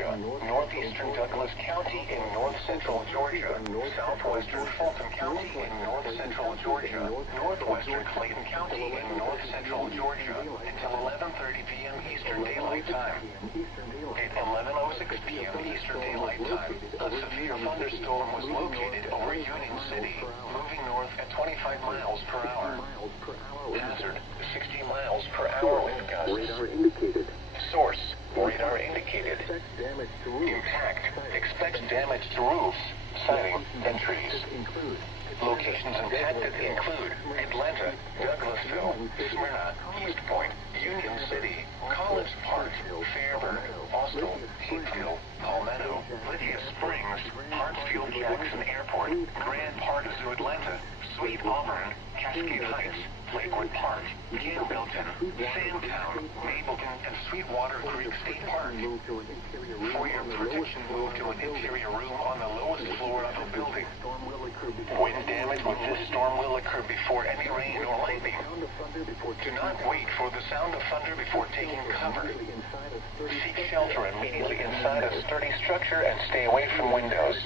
Georgia, northeastern Douglas County in north-central Georgia, southwestern Fulton County in north-central Georgia, northwestern Clayton County in north-central Georgia, until 11:30 p.m. Eastern Daylight Time. At 11:06 p.m. Eastern Daylight Time, a severe thunderstorm was located over Union City, moving north at 25 miles per hour. Hazard, 60 miles per hour wind gusts. Source, radar indicated. Impact, expect damage to roofs, siding, and trees. Locations impacted include Atlanta, Douglasville, Smyrna, East Point, Union City, College Park, Fairburn, Austell, Hapeville, Palmetto, Lydia Springs, Hartsfield-Jackson Airport, Grand Park Zoo Atlanta, Sweet Auburn, Cascade Heights, Lakewood Park, Campbellton, Sandtown, Mableton, and Sweetwater Creek State Park. For your protection, move to an interior room on the lowest floor of a building. Wind damage with this storm will occur before any rain or lightning. Do not wait for the sound of thunder before taking cover. Seek shelter immediately inside a sturdy structure and stay away from windows.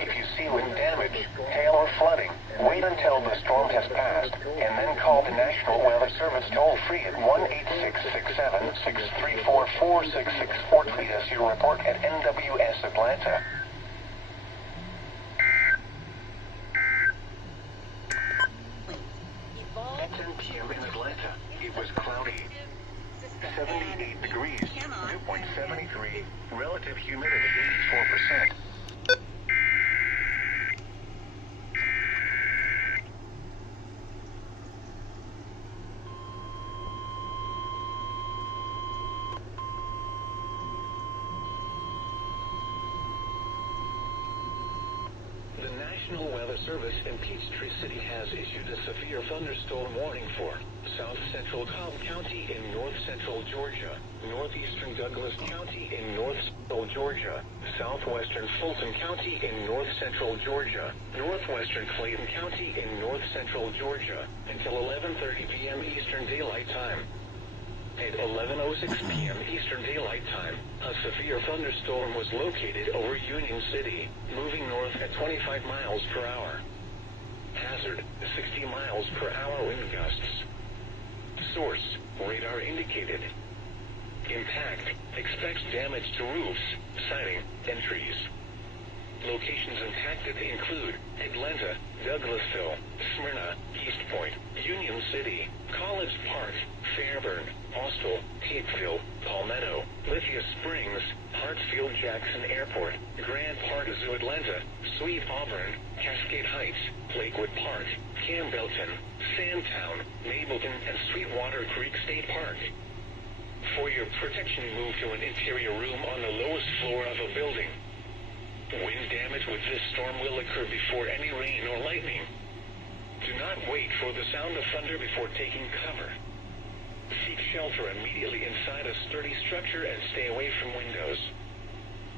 If you see wind damage, hail, or flooding, wait until the storm has passed, and then call the National Weather Service toll-free at 1-866-634-4664. Tweet us your report at NWS Atlanta. At 10 p.m. in Atlanta, it was cloudy. 78 degrees, dew point 73, relative humidity 84%. The National Weather Service in Peachtree City has issued a severe thunderstorm warning for South Central Cobb County in north central Georgia, northeastern Douglas County in north central Georgia, southwestern Fulton County in north central Georgia, northwestern Clayton County in north central Georgia, until 11:30 p.m. Eastern Daylight Time. At 11:06 p.m. Eastern Daylight Time, a severe thunderstorm was located over Union City, moving north at 25 miles per hour. Hazard, 60 miles per hour wind gusts. Source, radar indicated. Impact, expects damage to roofs, siding, and trees. Locations impacted include Atlanta, Douglasville, Smyrna, East Point, Union City, College Park, Fairburn, Austell, Hapeville, Palmetto, Lydia Springs, Hartsfield-Jackson Airport, Grand Park Zoo Atlanta, Sweet Auburn, Cascade Heights, Lakewood Park, Campbellton, Sandtown, Mableton, and Sweetwater Creek State Park. For your protection, move to an interior room on the lowest floor of a building. Wind damage with this storm will occur before any rain or lightning. Do not wait for the sound of thunder before taking cover. Seek shelter immediately inside a sturdy structure and stay away from windows.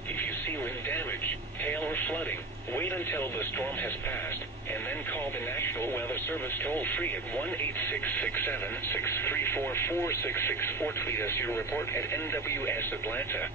If you see wind damage, hail, or flooding, wait until the storm has passed, and then call the National Weather Service toll-free at 1-866-7-634-4664. Tweet us your report at NWS Atlanta.